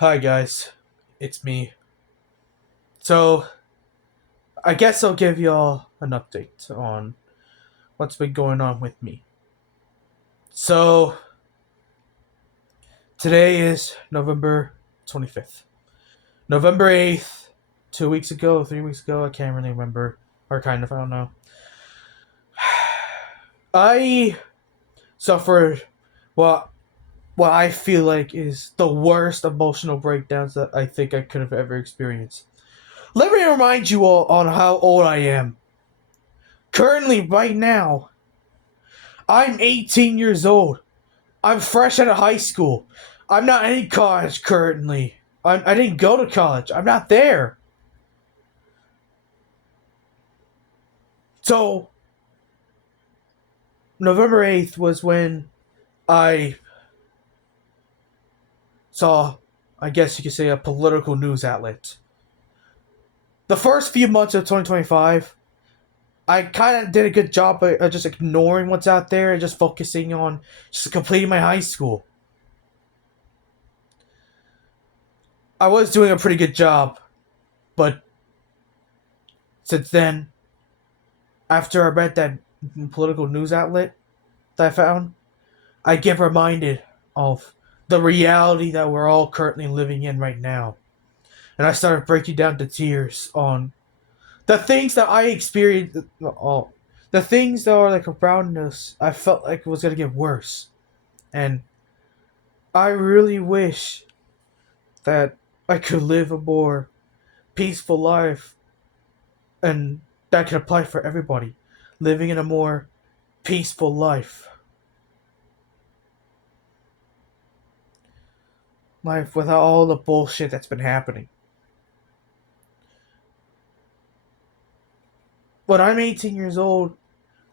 Hi guys, it's me. So, I guess I'll give y'all an update on what's been going on with me. So, today is November 25th. November 8th, 2 weeks ago, 3 weeks ago, I can't really remember. Or kind of, I don't know. I suffered what what I feel like is the worst emotional breakdowns that I think I could have ever experienced. Let me remind you all on how old I am. Currently, right now, I'm 18 years old. I'm fresh out of high school. I'm not in college currently. I didn't go to college. I'm not there. So, November 8th was when I saw, I guess you could say, a political news outlet. The first few months of 2025, I kind of did a good job of just ignoring what's out there and just focusing on just completing my high school. I was doing a pretty good job, but since then, after I read that political news outlet that I found, I get reminded of the reality that we're all currently living in right now. And I started breaking down to tears on the things that I experienced, all the things that are like around us. I felt like it was gonna get worse, and I really wish that I could live a more peaceful life, and that could apply for everybody, living in a more peaceful life without all the bullshit that's been happening. When I'm 18 years old,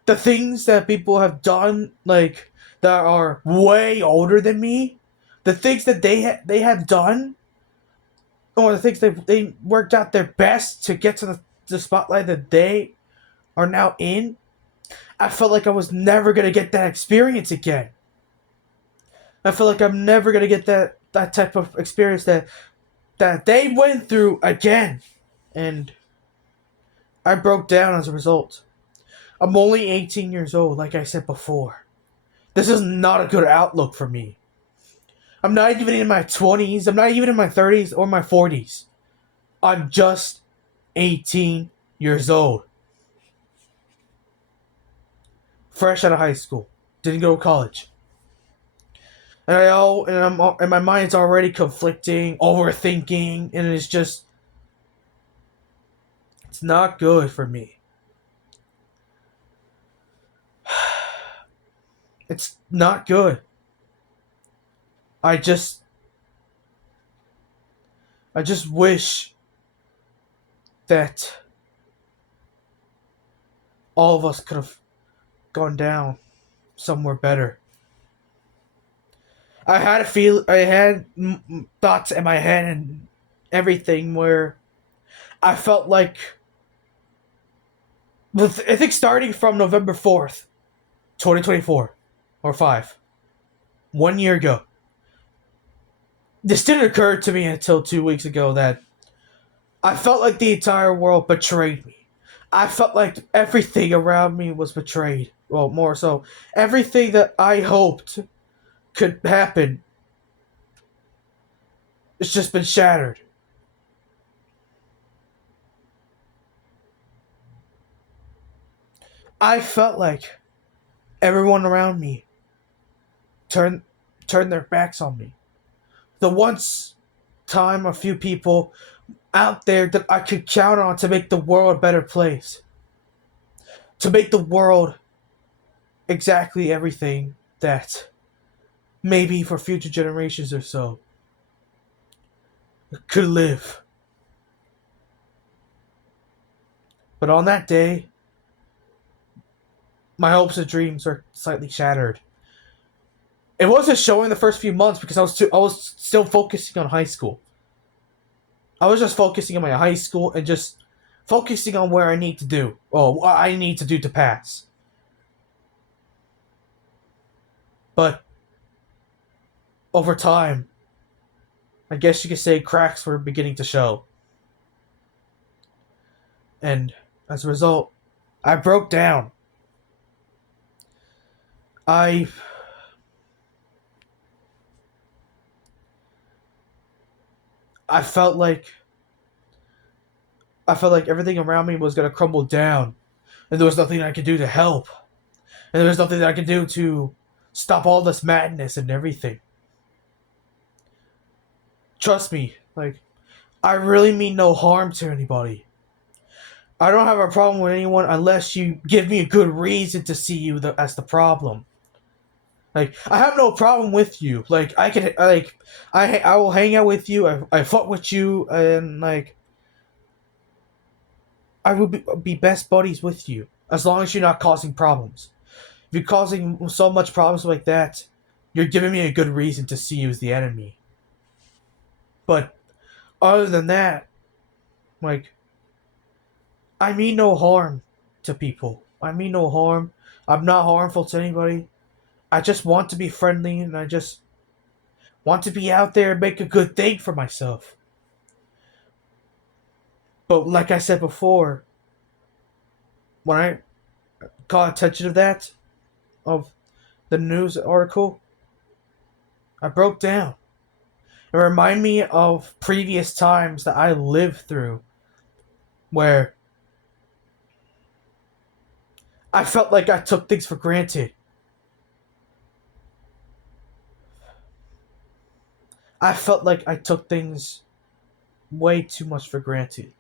the things that people have done, like that are way older than me, the things that they have done, or the things they worked out their best to get to the spotlight that they are now in, I felt like I was never gonna get that experience again. I feel like I'm never gonna get that type of experience that they went through again, and I broke down as a result. I'm only 18 years old, like I said before. This is not a good outlook for me. I'm not even in my 20s. I'm not even in my 30s or my 40s. I'm just 18 years old. Fresh out of high school. Didn't go to college. And my mind's already conflicting, overthinking, and it's not good for me. It's not good. I just I just wish that all of us could have gone down somewhere better. I had thoughts in my head and everything where I felt like, I think starting from November 4th, 2024, or 5, 1 year ago, this didn't occur to me until 2 weeks ago that I felt like the entire world betrayed me. I felt like everything around me was betrayed. Well, more so, everything that I hoped could happen, it's just been shattered. I felt like everyone around me turned turned their backs on me. The once time a few people out there that I could count on to make the world a better place, to make the world exactly everything that maybe for future generations or so could live. But on that day, my hopes and dreams are slightly shattered. It wasn't showing the first few months because I was still focusing on high school. I was just focusing on my high school and just focusing on where I need to do, or what I need to do to pass. But over time, I guess you could say cracks were beginning to show. And as a result, I broke down. I I felt like I felt like everything around me was gonna crumble down, and there was nothing I could do to help, and there was nothing that I could do to stop all this madness and everything. Trust me, like I really mean no harm to anybody. I don't have a problem with anyone unless you give me a good reason to see you as the problem. Like I have no problem with you. Like I can like I will hang out with you. I fuck with you, and like I will be best buddies with you as long as you're not causing problems. If you're causing so much problems like that, you're giving me a good reason to see you as the enemy. But other than that, like I mean no harm to people. I mean no harm. I'm not harmful to anybody. I just want to be friendly, and I just want to be out there and make a good thing for myself. But like I said before, when I got attention of that, of the news article, I broke down. It reminded me of previous times that I lived through where I felt like I took things for granted. I felt like I took things way too much for granted.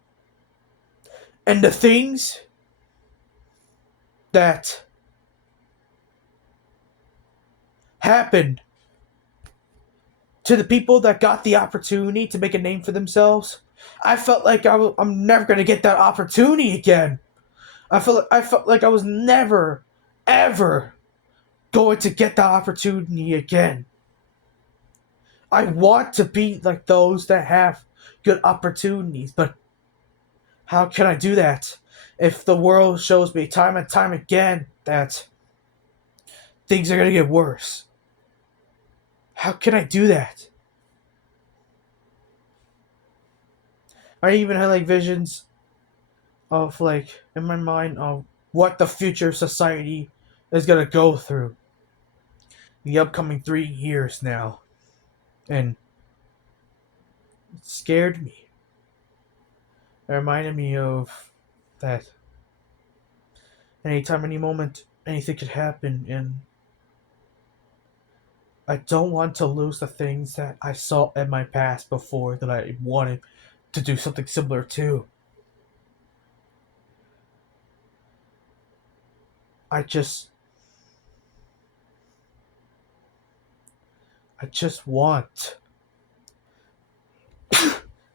And the things that happened to the people that got the opportunity to make a name for themselves, I felt like I'm never going to get that opportunity again. I felt like I was never, ever going to get that opportunity again. I want to be like those that have good opportunities, but how can I do that if the world shows me time and time again that things are going to get worse? How can I do that? I even had like visions of like in my mind of what the future society is going to go through the upcoming 3 years now, and it scared me. It reminded me of that anytime, any moment, anything could happen, and I don't want to lose the things that I saw in my past before that I wanted to do something similar to. I just I just want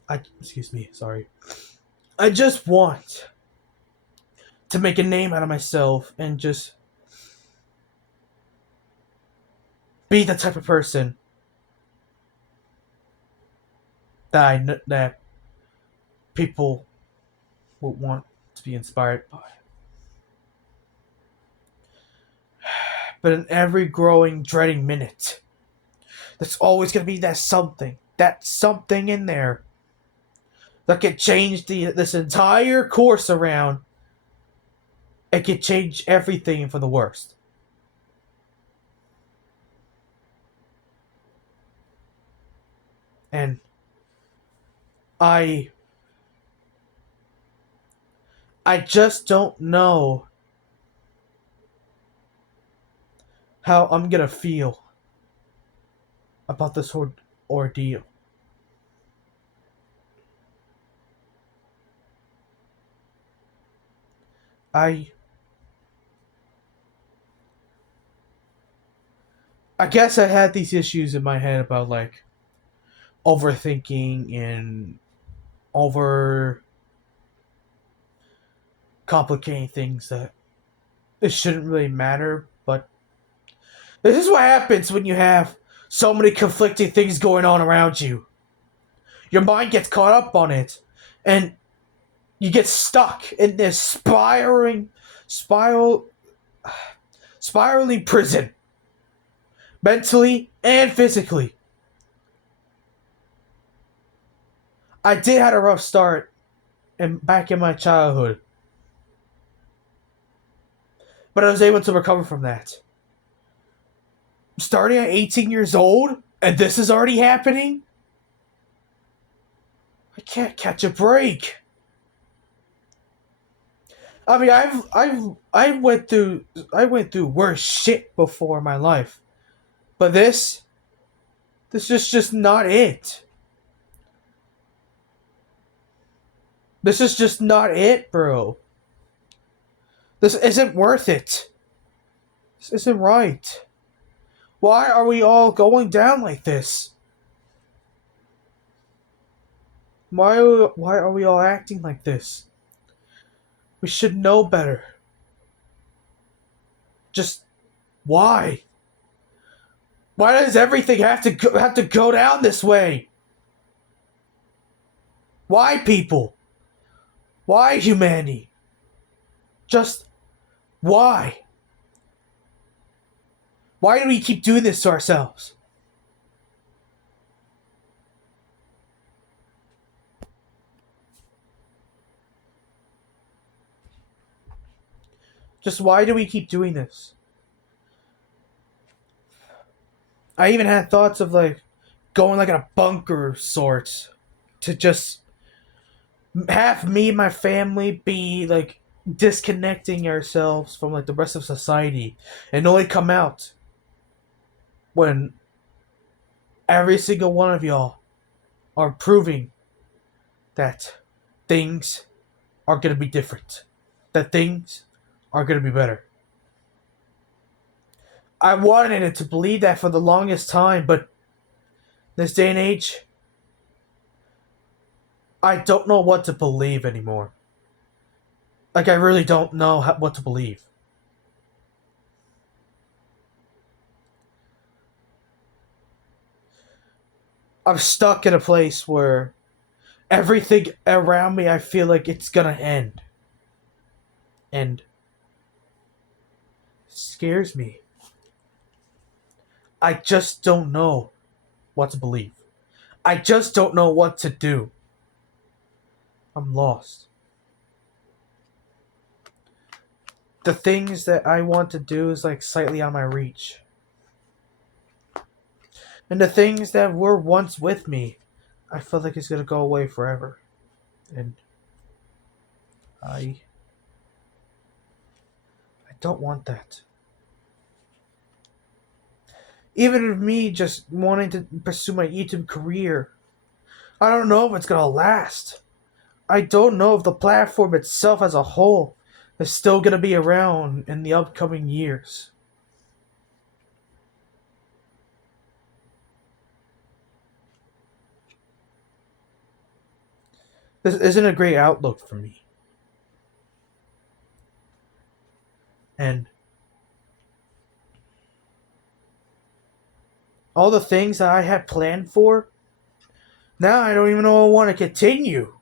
I excuse me, sorry. I just want to make a name out of myself and just be the type of person that people would want to be inspired by. But in every growing, dreading minute, there's always going to be that something in there that could change this entire course around. It could change everything for the worst. And I I just don't know how I'm gonna feel about this ordeal. I I guess I had these issues in my head about like overthinking and over complicating things that it shouldn't really matter. But this is what happens when you have so many conflicting things going on around you. Your mind gets caught up on it, and you get stuck in this spiral, spiraling prison, mentally and physically. I did had a rough start back in my childhood, but I was able to recover from that. Starting at 18 years old, and this is already happening? I can't catch a break. I mean, I went through worse shit before in my life, but this is just not it. This is just not it, bro. This isn't worth it. This isn't right. Why are we all going down like this? Why are we all acting like this? We should know better. Just why? Why does everything have to go down this way? Why people? Why humanity? Just why? Why do we keep doing this to ourselves? Just why do we keep doing this? I even had thoughts of like going like in a bunker of sorts to just have me and my family be like disconnecting ourselves from like the rest of society and only come out when every single one of y'all are proving that things are going to be different, that things are going to be better. I wanted it to believe that for the longest time, but this day and age, I don't know what to believe anymore. Like, I really don't know what to believe. I'm stuck in a place where everything around me, I feel like it's gonna end. And it scares me. I just don't know what to believe. I just don't know what to do. I'm lost. The things that I want to do is like slightly on my reach. And the things that were once with me, I feel like it's gonna go away forever. And I I don't want that. Even if me just wanting to pursue my YouTube career, I don't know if it's gonna last. I don't know if the platform itself as a whole is still gonna be around in the upcoming years. This isn't a great outlook for me. And all the things that I had planned for, now I don't even know I want to continue.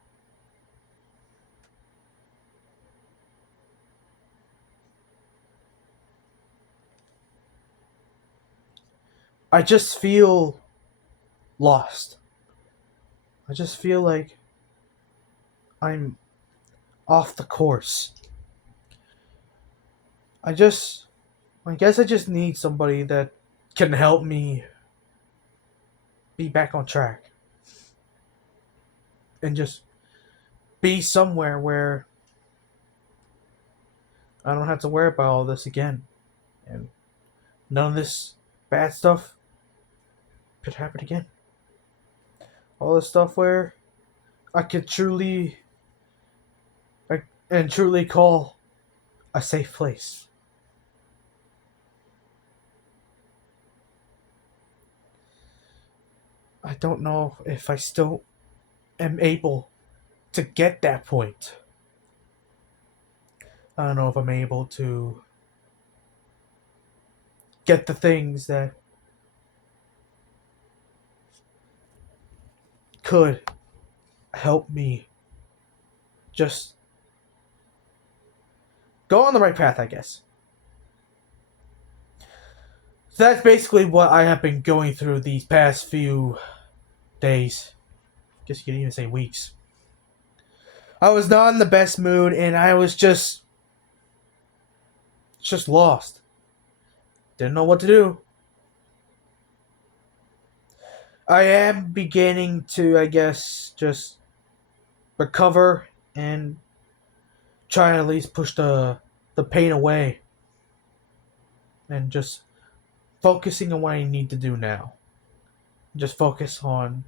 I just feel lost. I just feel like I'm off the course. I just, I guess I just need somebody that can help me be back on track and just be somewhere where I don't have to worry about all this again. And none of this bad stuff could happen again. All this stuff where I could truly, like, and truly call a safe place. I don't know if I still am able to get that point. I don't know if I'm able to get the things that could help me just go on the right path, I guess. So that's basically what I have been going through these past few days. guess you could even say weeks. I was not in the best mood, and I was just lost. Didn't know what to do. I am beginning to, I guess, just recover and try to at least push the pain away and just focusing on what I need to do now. Just focus on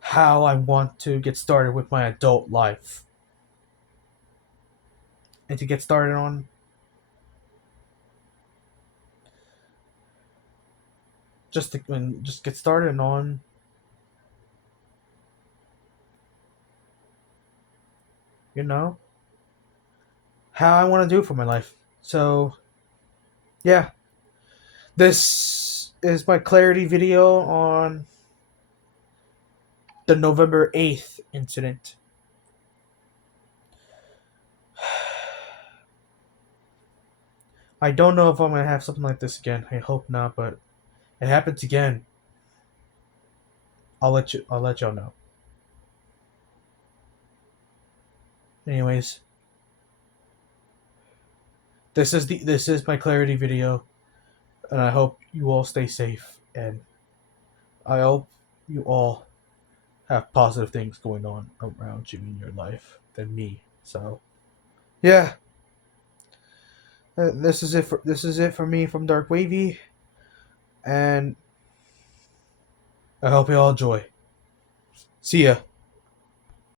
how I want to get started with my adult life. And to get started on just get started on you know how I want to do for my life. So yeah, this is my clarity video on the November 8th incident. I don't know if I'm gonna have something like this again. I hope not, but it happens again. I'll let y'all know. Anyways, this is my clarity video, and I hope you all stay safe, and I hope you all have positive things going on around you in your life than me. So yeah, this is it for me from Dark Wavy, and I hope you all enjoy. See ya.